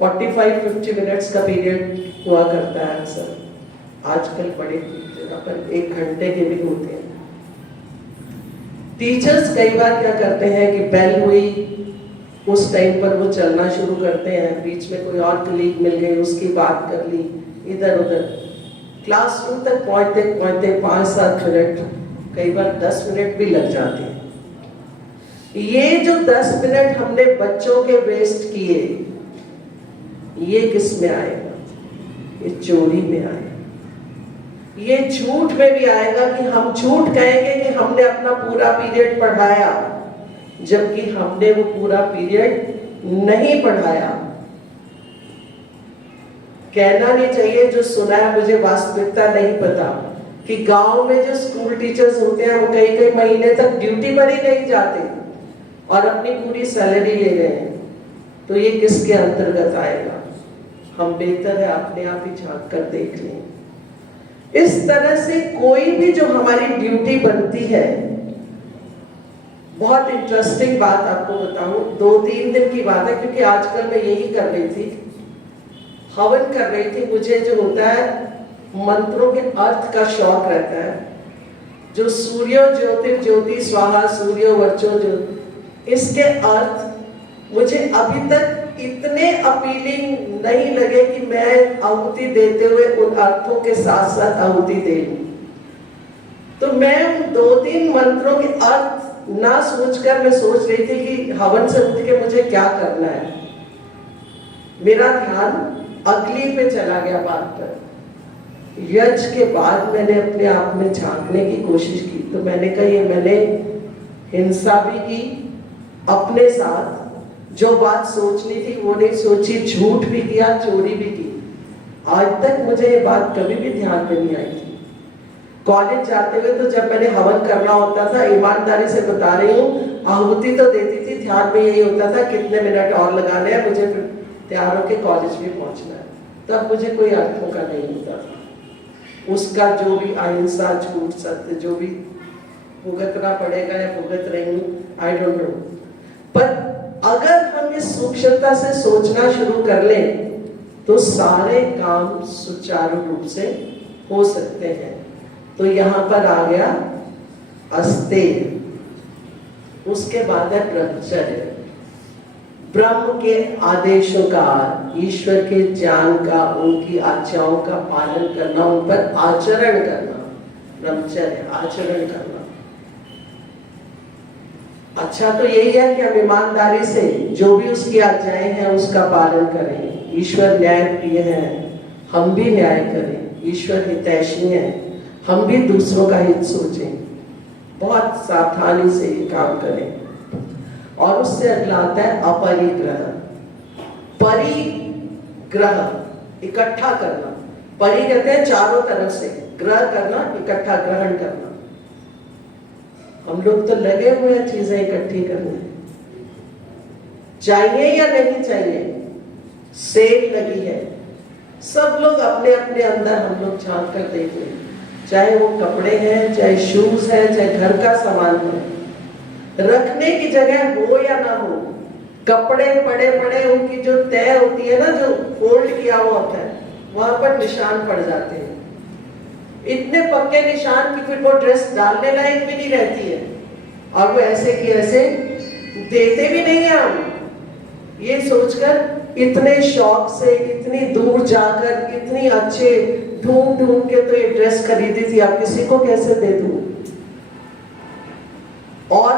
45-50 मिनट्स का पीरियड हुआ करता है अक्सर, आजकल बड़े जगह पर 1 घंटे के भी होते हैं। टीचर्स कई बार क्या करते हैं कि बेल हुई, उस टाइम पर वो चलना शुरू करते हैं, बीच में कोई और कलीग मिल गई, उसकी बात कर ली, इधर उधर। क्लासरूम तक पहुंचते पहुंचते 5-7 मिनट, कई बार 10 मिनट भी लग जाते हैं। ये जो 10 मिनट हमने बच्चों के वेस्ट किए, ये किस में आएगा? ये चोरी में आएगा। ये झूठ में भी आएगा कि हम झूठ कहेंगे कि हमने अपना पूरा पीरियड पढ़ाया, जबकि हमने वो पूरा पीरियड नहीं पढ़ाया। कहना नहीं चाहिए जो सुना है मुझे वास्तविकता नहीं पता, कि गांव में जो स्कूल टीचर्स होते हैं वो कई कई महीने तक ड्यूटी पर ही नहीं जाते और अपनी पूरी सैलरी ले रहे हैं। तो ये किसके अंतर्गत आएगा? हम बेहतर है अपने आप ही झांक कर देख लें। इस तरह से कोई भी जो हमारी ड्यूटी बनती है, बहुत इंटरेस्टिंग बात आपको बताऊं, 2-3 दिन की बात है, क्योंकि आजकल मैं यही कर रही थी, हवन कर रही थी। मुझे जो होता है मंत्रों के अर्थ का शौक रहता है, जो सूर्यो ज्योतिर्ज्योति स्वाहा सूर्यो वर्चो ज्योति, इसके अर्थ मुझे अभी तक इतने अपीलिंग नहीं लगे कि मैं आहुति देते हुए उन अर्थों के साथ साथ आहुति दे लूं। तो मैं उन 2-3 मंत्रों के अर्थ ना सोचकर मैं सोच रही थी कि हवन से उठ के मुझे क्या करना है। मेरा ध्यान अगली पे चला गया बात पर। यज्ञ के बाद मैंने अपने आप में झांकने की कोशिश की, तो मैंने कहा ये मैंने हिंसा भी की अपने साथ, जो बात सोचनी थी वो नहीं सोची, झूठ भी किया, चोरी भी की। आज तक मुझे ये बात कभी भी ध्यान में नहीं आई थी। कॉलेज जाते हुए तो जब मैंने हवन करना होता था, ईमानदारी से बता रही हूँ, आहुति तो देती थी, ध्यान में यही होता था कितने मिनट और लगाने हैं, मुझे फिर तैयार होकर कॉलेज भी पहुंचना है। तब मुझे कोई अर्थों का नहीं होता था। उसका जो भी अहिंसा, झूठ, सत्य जो भी भुगतना पड़ेगा या भुगत रही हूँ, आई डोंट नो। पर अगर हम इस सूक्ष्मता से सोचना शुरू कर लें तो सारे काम सुचारू रूप से हो सकते हैं। तो यहां पर आ गया अस्तेय, उसके बाद है ब्रह्मचर्य। ब्रह्म के आदेशों का, ईश्वर के ज्ञान का, उनकी आज्ञाओं का पालन करना, उन पर आचरण करना, ब्रह्मचर्य आचरण करना। अच्छा तो यही है कि हम ईमानदारी से जो भी उसकी आज्ञाएं हैं उसका पालन करें। ईश्वर न्याय प्रिय है, हम भी न्याय करें। ईश्वर हितैषी है, हम भी दूसरों का हित सोचें, बहुत सावधानी से ये काम करें। और उससे अगला आता है अपरिग्रह। परिग्रह इकट्ठा करना, परि कहते हैं चारों तरफ से, ग्रह करना इकट्ठा, ग्रहण करना। हम लोग तो लगे हुए हैं चीजें इकट्ठी करने, चाहिए या नहीं चाहिए, सेल लगी है, सब लोग अपने अपने अंदर हम लोग झांक कर देख रहे हैं, चाहे वो कपड़े हैं, चाहे शूज है, चाहे घर का सामान है, रखने की जगह हो या ना हो, कपड़े पड़े पड़े उनकी जो तय होती है ना, जो फोल्ड किया हुआ होता है, वहां पर निशान पड़ जाते हैं, इतने पक्के निशान कि फिर वो ड्रेस डालने लायक भी नहीं रहती है, और वो ऐसे की ऐसे देते भी नहीं है। हम ये सोचकर इतने शौक से इतनी दूर जाकर इतनी अच्छे ढूंढ ढूंढ के तो ये ड्रेस खरीदी थी, अब किसी को कैसे दे दूं। और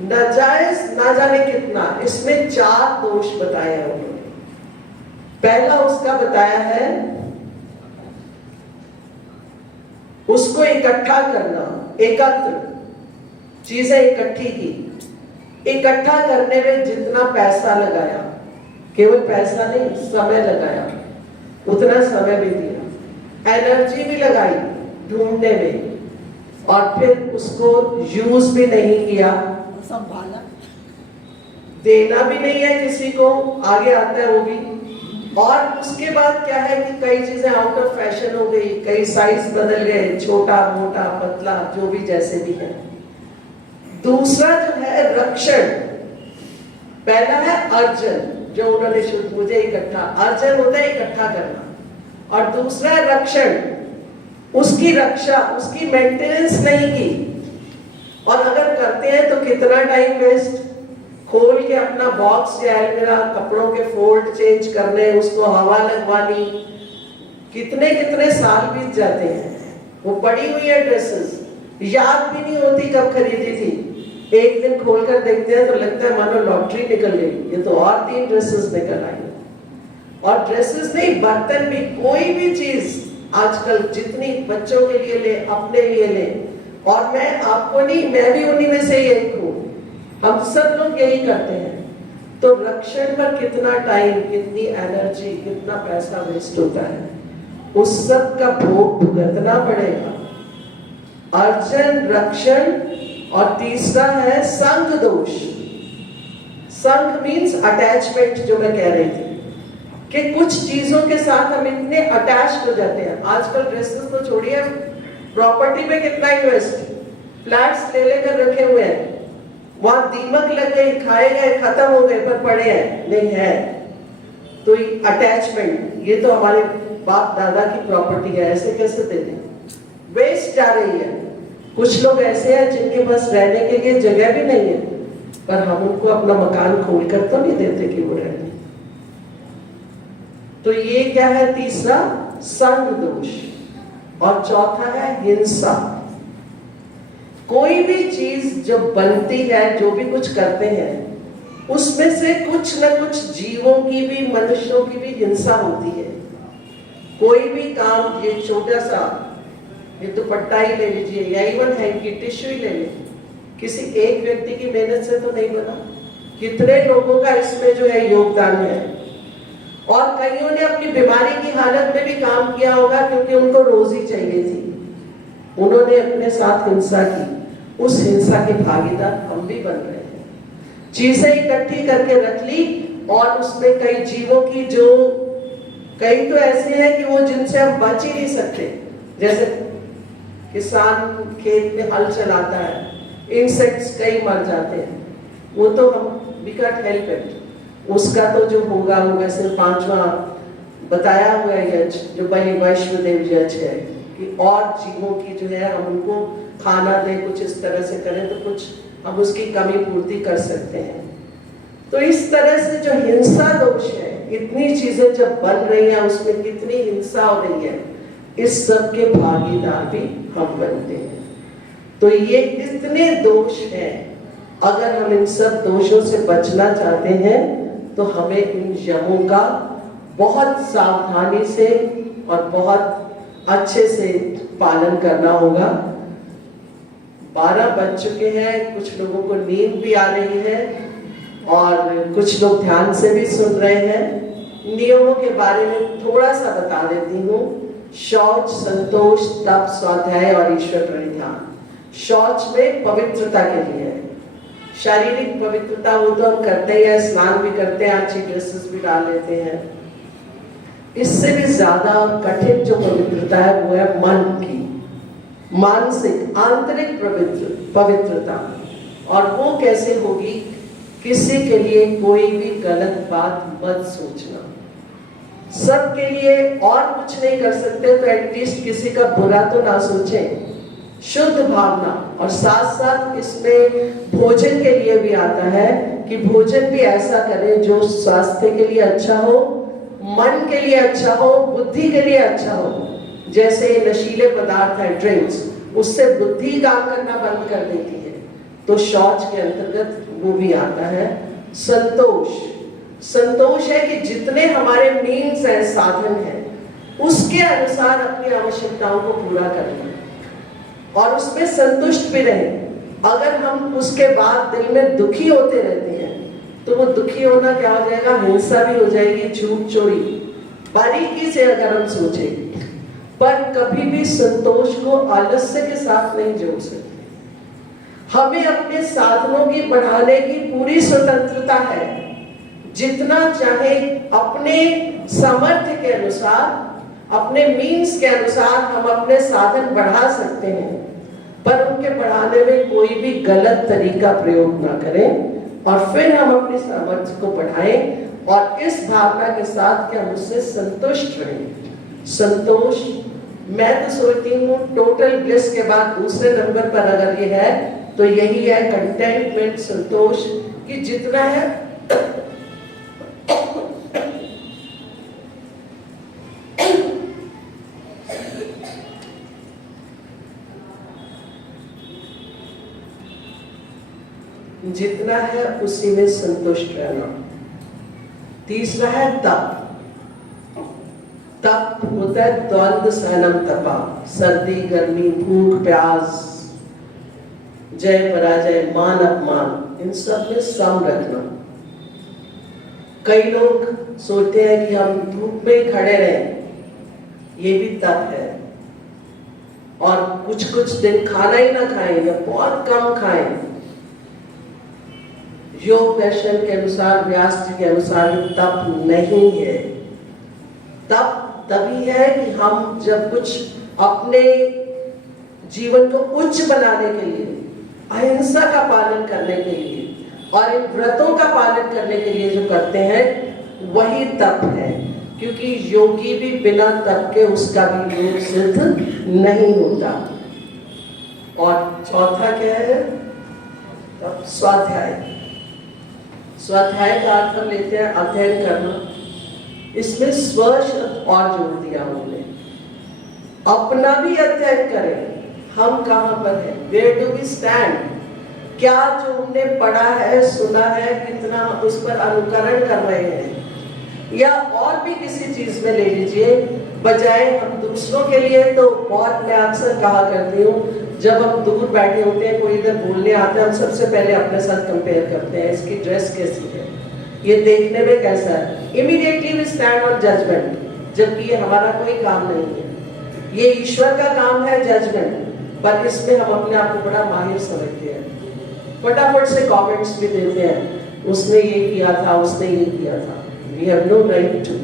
नाजायज ना जाने कितना, इसमें 4 दोष बताए हैं उन्होंने। पहला उसका बताया है उसको इकट्ठा करना, एकत्र चीजें इकट्ठी की, इकट्ठा करने में जितना पैसा लगाया, केवल पैसा नहीं समय लगाया, उतना समय भी दिया, एनर्जी भी लगाई ढूंढने में, और फिर उसको यूज भी नहीं किया, संभाला, देना भी नहीं है किसी को, आगे आता है वो भी। और उसके बाद क्या है कि कई चीजें आउट ऑफ फैशन हो गई, कई साइज बदल गए, छोटा मोटा पतला जो भी जैसे भी है। दूसरा जो है रक्षण, पहला है अर्जन, जो उन्होंने शुद्ध मुझे इकट्ठा, अर्जन होता है इकट्ठा करना, और दूसरा है रक्षण, उसकी रक्षा, उसकी मेंटेनेंस नहीं की, और अगर करते हैं तो कितना टाइम वेस्ट, खोल के अपना बॉक्स या अलमीरा, कपड़ों के फोल्ड चेंज करने, उसको हवा लगवानी, कितने कितने साल बीत जाते हैं। वो पड़ी हुई है ड्रेसेस, याद भी नहीं होती कब खरीदी थी, एक दिन खोलकर देखते हैं तो लगता है मानो लॉटरी निकल गई, ये तो और 3 ड्रेसेस निकल आई। और ड्रेसेस नहीं, बर्तन भी, कोई भी चीज आजकल जितनी बच्चों के लिए ले, अपने लिए ले, और मैं आपको नहीं, मैं भी उन्हीं में से एक हूँ, हम सब लोग यही करते हैं। तो रक्षण पर कितना टाइम, कितनी एनर्जी, कितना पैसा वेस्ट होता है, उस सब का भोग भुगतना पड़ेगा। अर्जन, रक्षण, और तीसरा है संग दोष। संग मीन्स अटैचमेंट, जो मैं कह रही थी कि कुछ चीजों के साथ हम इतने अटैच हो जाते हैं। आजकल ड्रेसेस तो छोड़िए, प्रॉपर्टी पे कितना इन्वेस्ट, फ्लैट्स ले लेकर रखे हुए हैं, वहां दीमक लग गई, खाए गए, खत्म हो गए, पर पड़े हैं, नहीं है। तो अटैचमेंट, ये तो हमारे बाप दादा की प्रॉपर्टी है, ऐसे कैसे दे दें, वेस्ट जा रही है। कुछ लोग ऐसे हैं जिनके पास रहने के लिए जगह भी नहीं है, पर हम उनको अपना मकान खोलकर तो नहीं देते कि वो रहने। तो ये क्या है, तीसरा संग दोष, और चौथा है हिंसा। कोई भी चीज जो बनती है, जो भी कुछ करते हैं, उसमें से कुछ न कुछ जीवों की भी, मनुष्यों की भी हिंसा होती है। कोई भी काम, ये छोटा सा ये दुपट्टा ही ले लीजिए, या इवन हैंकी, टिश्यू ही ले लीजिए, किसी एक व्यक्ति की मेहनत से तो नहीं बना, कितने लोगों का इसमें जो है योगदान है। और कईयों ने अपनी बीमारी की हालत में भी काम किया होगा, क्योंकि उनको रोजी चाहिए थी, उन्होंने अपने साथ हिंसा की, उस हिंसा के भागीदार हम भी बन रहे हैं। चीजें इकट्ठी करके रख ली, और उसमें कई जीवों की, जो कई तो ऐसे हैं कि वो जिनसे हम बच ही नहीं सकते, जैसे किसान खेत में हल चलाता है, इंसेक्ट्स कई मर जाते हैं, वो तो हम वी कांट हेल्प इट, उसका तो जो होगा होगा। सिर्फ 5वां बताया हुआ यज्ञ, जो भाई वैश्वदेव यज्ञ है, कि और जीवों की जो है हम उनको खाना दें, कुछ इस तरह से करें तो कुछ हम उसकी कमी पूर्ति कर सकते हैं। तो इस तरह से जो हिंसा दोष है, इतनी चीजें जब बन रही हैं उसमें कितनी हिंसा हो रही है, इस सब के भागीदार भी हम बनते हैं। तो ये इतने दोष हैं, अगर हम इन सब दोषों से बचना चाहते हैं तो हमें इन यमों का बहुत सावधानी से और बहुत अच्छे से पालन करना होगा। 12 बज चुके हैं, कुछ लोगों को नींद भी आ रही है और कुछ लोग ध्यान से भी सुन रहे हैं। नियमों के बारे में थोड़ा सा बता देती हूँ। शौच, संतोष, तप, स्वाध्याय और ईश्वर प्रणिधान। शौच में पवित्रता के लिए है, शारीरिक पवित्रता वो तो हम करते ही हैं, स्नान भी करते हैं, अच्छी ड्रेसेस भी डाल लेते हैं। इससे भी ज्यादा कठिन जो पवित्रता है वो है मन की, मानसिक आंतरिक पवित्रता। और वो कैसे होगी? किसी के लिए कोई भी गलत बात मत सोचना, सबके लिए और कुछ नहीं कर सकते तो एटलीस्ट किसी का बुरा तो ना सोचें, शुद्ध भावना। और साथ साथ इसमें भोजन के लिए भी आता है कि भोजन भी ऐसा करें जो स्वास्थ्य के लिए अच्छा हो, मन के लिए अच्छा हो, बुद्धि के लिए अच्छा हो। जैसे नशीले पदार्थ है, ड्रिंक्स, उससे बुद्धि काम करना बंद कर देती है, तो शौच के अंतर्गत वो भी आता है। संतोष, संतोष है कि जितने हमारे मीन्स हैं, साधन है, उसके अनुसार अपनी आवश्यकताओं को पूरा करना और उसमें संतुष्ट भी रहे। अगर हम उसके बाद दिल में दुखी होते रहते हैं तो वो दुखी होना क्या हो जाएगा? हिंसा भी हो जाएगी, झूठ चोरी। बारीकी से अगर हम सोचें, पर कभी भी संतोष को आलस्य के साथ नहीं जोड़ सकते। हमें अपने साधनों की बढ़ाने की पूरी स्वतंत्रता है, जितना चाहे अपने सामर्थ्य के अनुसार, अपने मीन्स के अनुसार हम अपने साधन बढ़ा सकते हैं, पर उनके बढ़ाने में कोई भी गलत तरीका प्रयोग ना करें और फिर हम अपने सामर्थ्य को बढ़ाएं और इस भावना के साथ कि हम उससे संतुष्ट रहें। संतोष, मैं तो सोचती हूँ टोटल ब्लिस के बाद दूसरे नंबर पर अगर ये है तो यही है कंटेंटमेंट, संतोष, कि जितना है जितना है उसी में संतुष्ट रहना। तीसरा है तप। तप होता है द्वंद्व सहनम तपा, सर्दी, गर्मी, भूख, प्यास, जय पराजय, मान अपमान, इन सब में सम रखना। कई लोग सोचते हैं कि हम धूप में खड़े रहें, ये भी तप है, और कुछ कुछ दिन खाना ही ना खाएं या बहुत कम खाएं। योग दर्शन के अनुसार, व्यास जी के अनुसार तप नहीं है। तप तभी है कि हम जब कुछ अपने जीवन को उच्च बनाने के लिए, अहिंसा का पालन करने के लिए और इन व्रतों का पालन करने के लिए जो करते हैं, वही तप है। क्योंकि योगी भी बिना तप के उसका भी योग सिद्ध नहीं होता। और चौथा क्या है? तप, स्वाध्याय। स्वाध्याय का अर्थ हम लेते हैं अध्ययन करना। इसमें स्व शब्द और जोड़ दिया हमने। अपना भी अध्ययन करें, हम कहाँ पर हैं, वेयर डू वी स्टैंड, क्या जो हमने पढ़ा है, सुना है, कितना उस पर अनुकरण कर रहे हैं, या और भी किसी चीज में ले लीजिए। बजाय हम दूसरों के लिए, तो बहुत मैं अक्सर कहा करती हूँ, जब हम दूर बैठे होते हैं, कोई इधर बोलने आता है, हम सबसे पहले अपने साथ कंपेयर करते हैं, इसकी ड्रेस कैसी है, ये देखने में कैसा है। Immediately we stand on judgement, जबकि ये हमारा कोई काम नहीं है, ये ईश्वर का काम है जजमेंट, पर इसमें हम अपने आप को बड़ा माहिर समझते हैं, फटाफट से कमेंट्स भी देते हैं, उसने ये किया था, उसने ये किया था। We have no right to.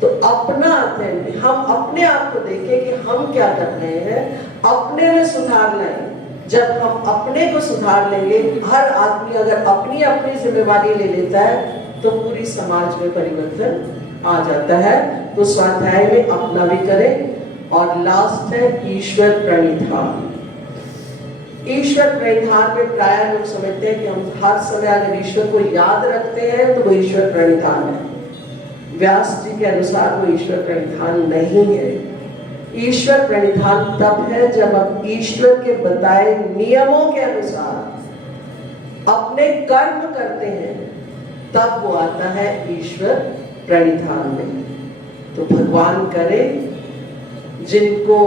तो अपना अध्ययन, हम अपने आप को देखें कि हम क्या कर रहे हैं, अपने में सुधार लाएं। जब हम अपने को सुधार लेंगे, हर आदमी अगर अपनी अपनी जिम्मेवारी ले लेता है, तो पूरी समाज में परिवर्तन आ जाता है। तो स्वाध्याय में अपना भी करें। और लास्ट है ईश्वर प्रणिधान। ईश्वर प्रणिधान में प्राय लोग समझते हैं कि हम हर समय अगर ईश्वर को याद रखते हैं तो वो ईश्वर प्रणिधान है। व्यास जी के अनुसार वो ईश्वर प्रणिधान नहीं है। ईश्वर प्रणिधान तब है जब हम ईश्वर के बताए नियमों के अनुसार अपने कर्म करते हैं, तब वो आता है ईश्वर प्रणिधान में। तो भगवान करे जिनको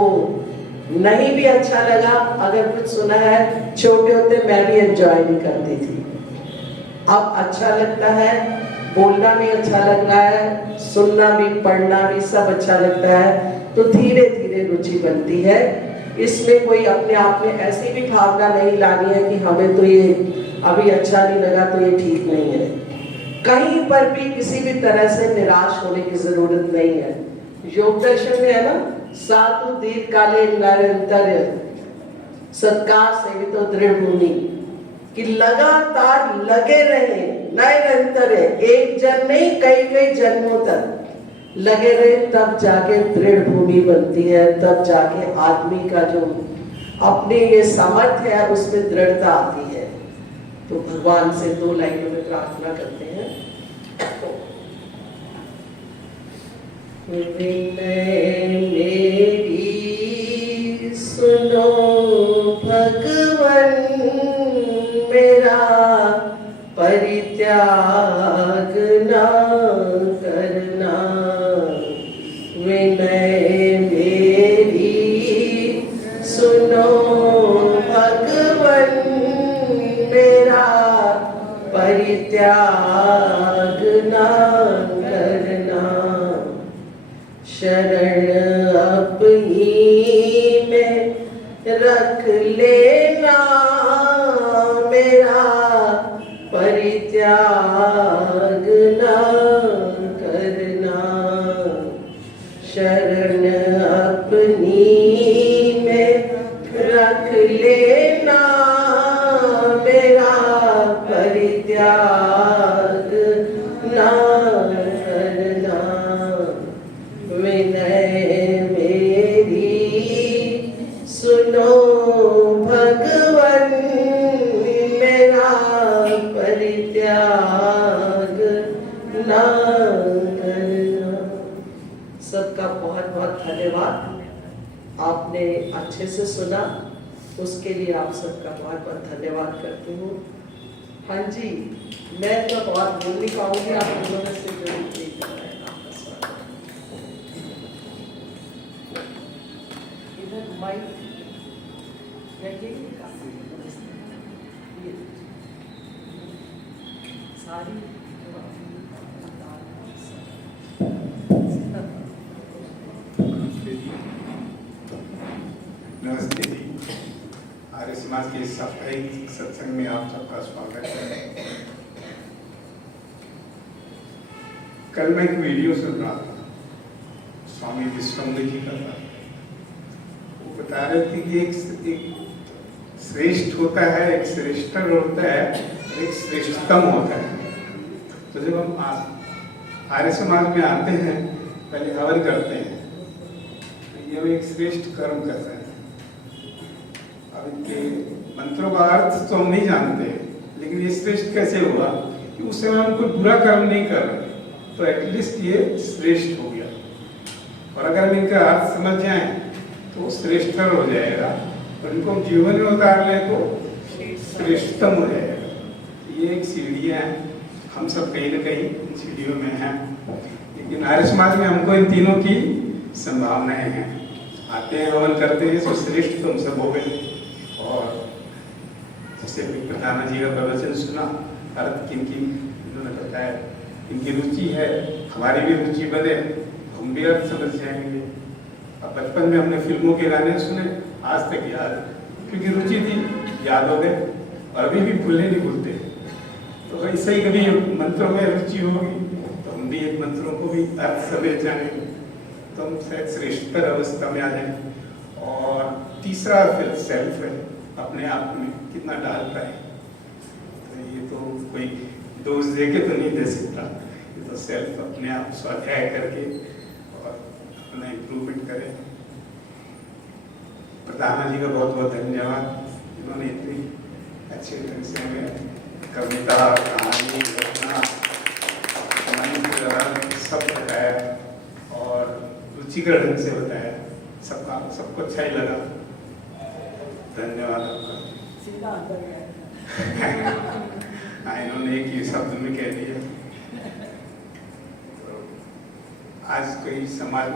नहीं भी अच्छा लगा, अगर कुछ सुना है, छोटे होते मैं भी एंजॉय नहीं करती थी, अब अच्छा लगता है, बोलना भी अच्छा लग रहा है, सुनना भी पढ़ना भी सब अच्छा लगता है, तो धीरे धीरे रुचि बनती है। इसमें कोई अपने आप में ऐसी भी भावना नहीं लानी है कि हमें तो ये अभी अच्छा नहीं लगा तो ये ठीक नहीं है। कहीं पर भी किसी भी तरह से निराश होने की जरूरत नहीं है। योग दर्शन में है ना, साधु दीर्घकाले निरंतर सत्कार सेवितो दृढ़ भूमि, कि लगातार लगे रहे, निरंतर है, एक जन नहीं कई कई जन्मों तक लगे रहे, तब जाके दृढ़ भूमि बनती है, तब जाके आदमी का जो अपने ये सामर्थ्य है उसमें दृढ़ता आती है। तो भगवान से 2 लाइनों में प्रार्थना करते हैं। विनय मेरी सुनो भगवन, मेरा परित्याग ना करना। विनय मेरी सुनो भगवन, मेरा परित्याग ना करना। शरण अपनी में रख लेना, मेरा परित्याग ना करना। शरण अपनी में रख लेना, मेरा परित्याग ना करना। विनय मेरी सुनो भगवन, मेरा परित्याग ना करना। सबका बहुत बहुत धन्यवाद। आपने अच्छे से सुना, उसके लिए आप सबका बहुत बहुत धन्यवाद करती हूँ। हाँ जी, मैं तो बहुत बोल नहीं पाऊंगी, आप लोगों से जरूर प्लीज इधर माइक सारी नमस्ते जी। आर्य समाज के साप्ताहिक सत्संग में आप सबका स्वागत है। कल मैं एक वीडियो सुन रहा था, स्वामी विश्वम्भर जी का था। वो बता रहे थे कि एक श्रेष्ठ होता है, एक श्रेष्ठतर होता है, एक श्रेष्ठतम होता है। तो जब हम आर्य समाज में आते हैं, पहले हवन करते हैं, ये हम एक श्रेष्ठ कर्म कर रहे हैं। अब इनके मंत्रों का अर्थ तो हम नहीं जानते, लेकिन ये श्रेष्ठ कैसे हुआ कि उस समय हम कोई बुरा कर्म नहीं कर रहे, तो एटलीस्ट ये श्रेष्ठ हो गया। और अगर हम इनका अर्थ समझ जाएं तो श्रेष्ठतर हो जाएगा, और इनको हम जीवन में उतार लें तो श्रेष्ठतम हो जाएगा। ये एक सीढ़ियाँ हैं, हम सब कहीं ना कहीं इन सीढ़ियों में हैं, लेकिन आर्य समाज में हमको इन तीनों की संभावनाएं हैं। आते हैं, हवन करते हैं, तो श्रेष्ठ तुम सब हो गए। और जैसे प्रधान जी का प्रवचन सुना, अर्थ किन किन इन्होंने बताया, इनकी रुचि है, हमारी भी रुचि बने, हम भी अर्थ समझ जाएंगे। अब बचपन में हमने फिल्मों के गाने सुने, आज तक याद है, क्योंकि रुचि थी, याद हो गए, और अभी भी भूलने नहीं भूलते। तो ऐसे ही कभी मंत्रों में रुचि होगी तो हम भी एक मंत्रों को भी अर्थ समझ जाएंगे, तो हम शायद श्रेष्ठतर अवस्था में आ जाएंगे। और तीसरा फिर सेल्फ है, अपने आप में कितना डालता है। तो ये तो कोई दोष दे के तो नहीं दे सकता, ये तो सेल्फ अपने आप स्वाध्याय करके और अपना इम्प्रूवमेंट करे। प्रधान जी का बहुत बहुत धन्यवाद। उन्होंने इतनी अच्छे ढंग से हमें कविता, कहानी, रचना, सब बताया और रुचिकर ढंग से बताया। सबको अच्छा ही लगा। धन्यवाद आपका। इन्होंने एक ही शब्द में कह दिया। आज कोई समाज